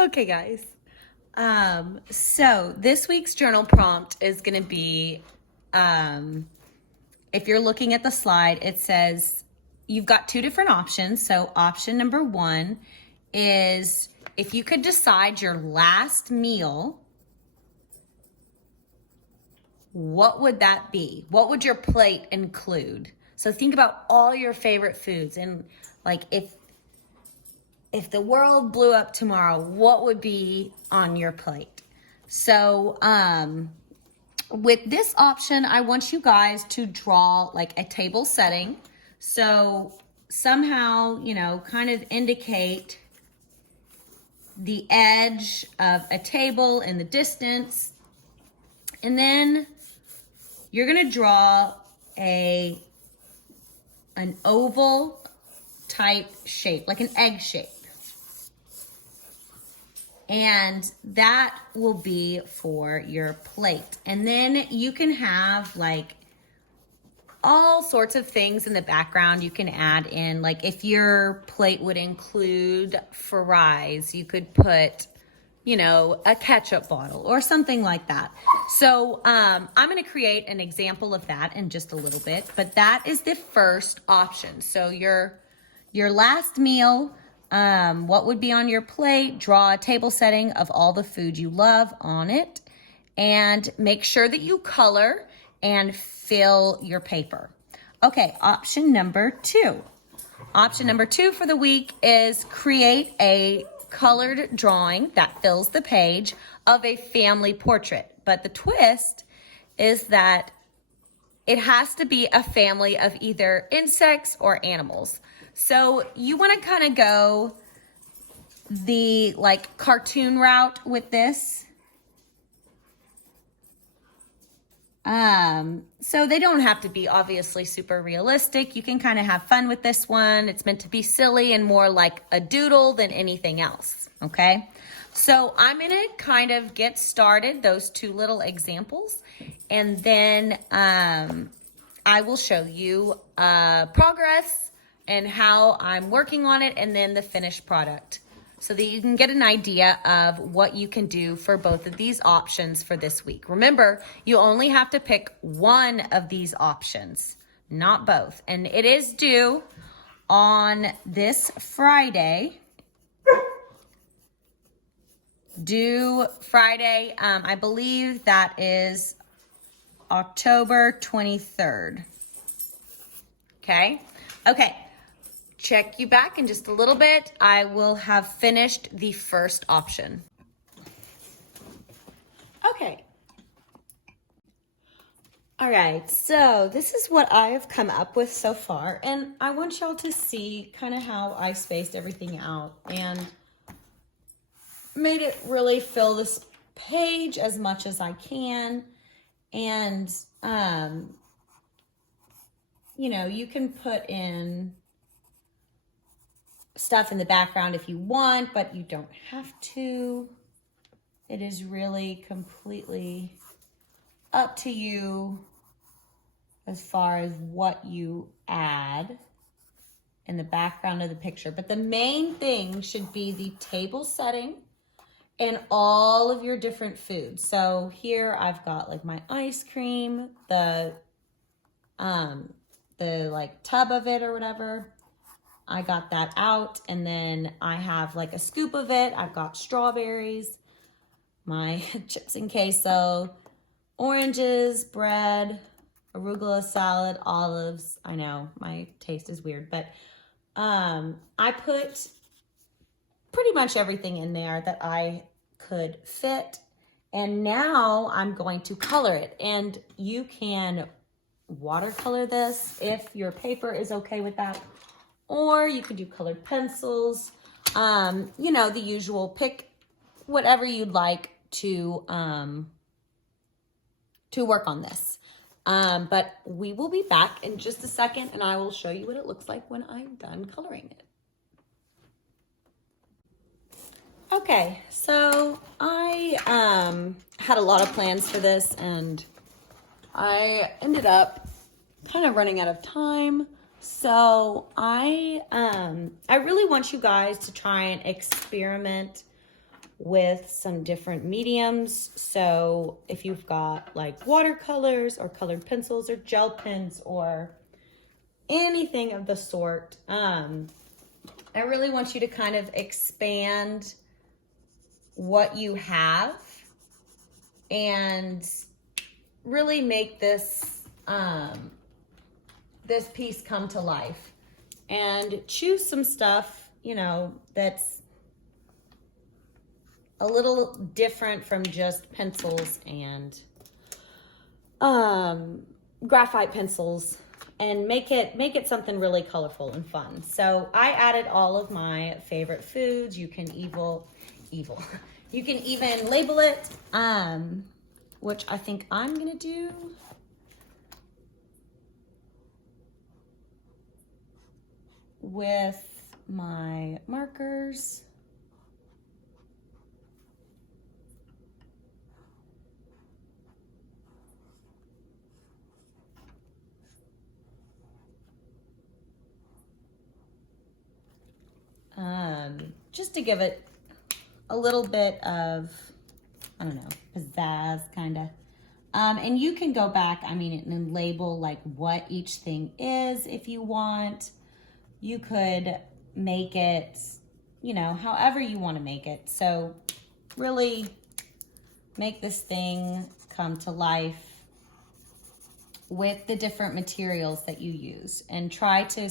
Okay, guys. So this week's journal prompt is going to be, if you're looking at the slide, it says you've got two different options. So option number one is if you could decide your last meal, what would that be? What would your plate include? So think about all your favorite foods and like if the world blew up tomorrow, what would be on your plate? So with this option, I want you guys to draw like a table setting. So somehow, kind of indicate the edge of a table in the distance. And then you're gonna draw an oval type shape, like an egg shape. And that will be for your plate. And then you can have like all sorts of things in the background you can add in. Like if your plate would include fries, you could put, a ketchup bottle or something like that. So I'm gonna create an example of that in just a little bit, but that is the first option. So your last meal, what would be on your plate? Draw a table setting of all the food you love on it and make sure that you color and fill your paper. Okay, option number two. Option number two for the week is create a colored drawing that fills the page of a family portrait. But the twist is that it has to be a family of either insects or animals. So you want to kind of go the like cartoon route with this. So they don't have to be obviously super realistic. You can kind of have fun with this one. It's meant to be silly and more like a doodle than anything else. Okay. So I'm going to kind of get started, those two little examples, and then, I will show you, progress and how I'm working on it, and then the finished product so that you can get an idea of what you can do for both of these options for this week. Remember, you only have to pick one of these options, not both. And it is due on this Friday. I believe that is October 23rd. Okay. Check you back in just a little bit. I will have finished the first option. Okay. All right, so this is what I have come up with so far, and I want y'all to see kind of how I spaced everything out and made it really fill this page as much as I can. And, you can put in stuff in the background if you want, but you don't have to. It is really completely up to you as far as what you add in the background of the picture. But the main thing should be the table setting and all of your different foods. So here I've got like my ice cream, the like tub of it or whatever. I got that out, and then I have like a scoop of it. I've got strawberries, my chips and queso, oranges, bread, arugula salad, olives. I know my taste is weird, but I put pretty much everything in there that I could fit. And now I'm going to color it, and you can watercolor this if your paper is okay with that. Or you could do colored pencils, the usual. Pick whatever you'd like to work on this. But we will be back in just a second, and I will show you what it looks like when I'm done coloring it. Okay, so I had a lot of plans for this, and I ended up kind of running out of time. So I really want you guys to try and experiment with some different mediums. So if you've got like watercolors or colored pencils or gel pens or anything of the sort, I really want you to kind of expand what you have and really make this this piece come to life. And choose some stuff, you know, that's a little different from just pencils and graphite pencils, and make it something really colorful and fun. So I added all of my favorite foods. You can you can even label it, which I think I'm gonna do. With my markers. Just to give it a little bit of, I don't know, pizzazz kind of. And you can go back, I mean, and label like what each thing is if you want. You could make it, you know, however you want to make it. So really make this thing come to life with the different materials that you use, and try to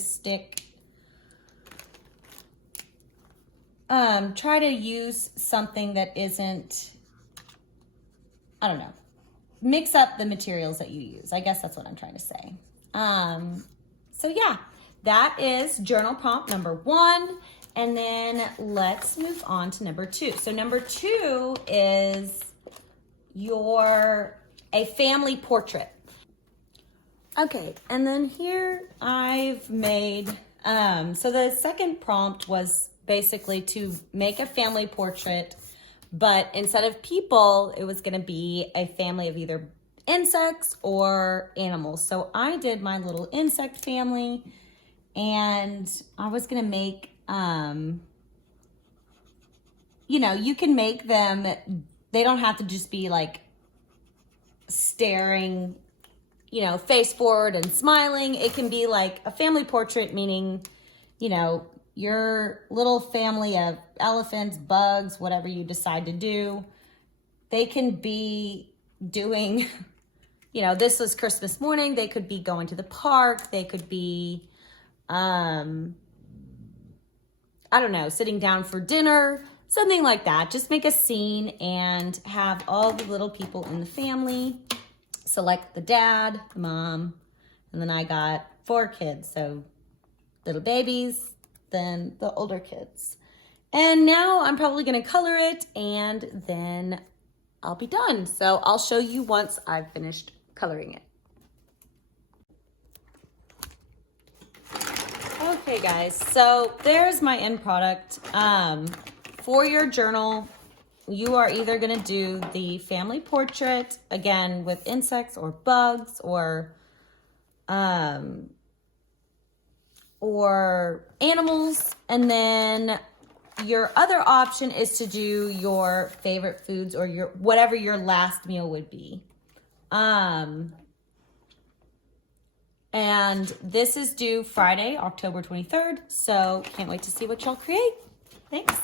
try to use something that isn't, I don't know, mix up the materials that you use. I guess that's what I'm trying to say. So yeah, that is journal prompt number 1. And then let's move on to number 2. So number 2 is a family portrait. Okay, and then here I've made, so the second prompt was basically to make a family portrait, but instead of people, it was gonna be a family of either insects or animals. So I did my little insect family, and I was gonna make, you know, you can make them, they don't have to just be like staring, you know, face forward and smiling. It can be like a family portrait, meaning, you know, your little family of elephants, bugs, whatever you decide to do. They can be doing, you know, this was Christmas morning. They could be going to the park. They could be, I don't know, sitting down for dinner, something like that. Just make a scene and have all the little people in the family. So like the dad, the mom, and then I got 4 kids. So little babies, then the older kids. And now I'm probably gonna color it, and then I'll be done. So I'll show you once I've finished coloring it. Okay guys, so there's my end product. For your journal, you are either gonna do the family portrait, again, with insects or bugs or animals. And then your other option is to do your favorite foods or your whatever your last meal would be. And this is due Friday, October 23rd. So can't wait to see what y'all create. Thanks.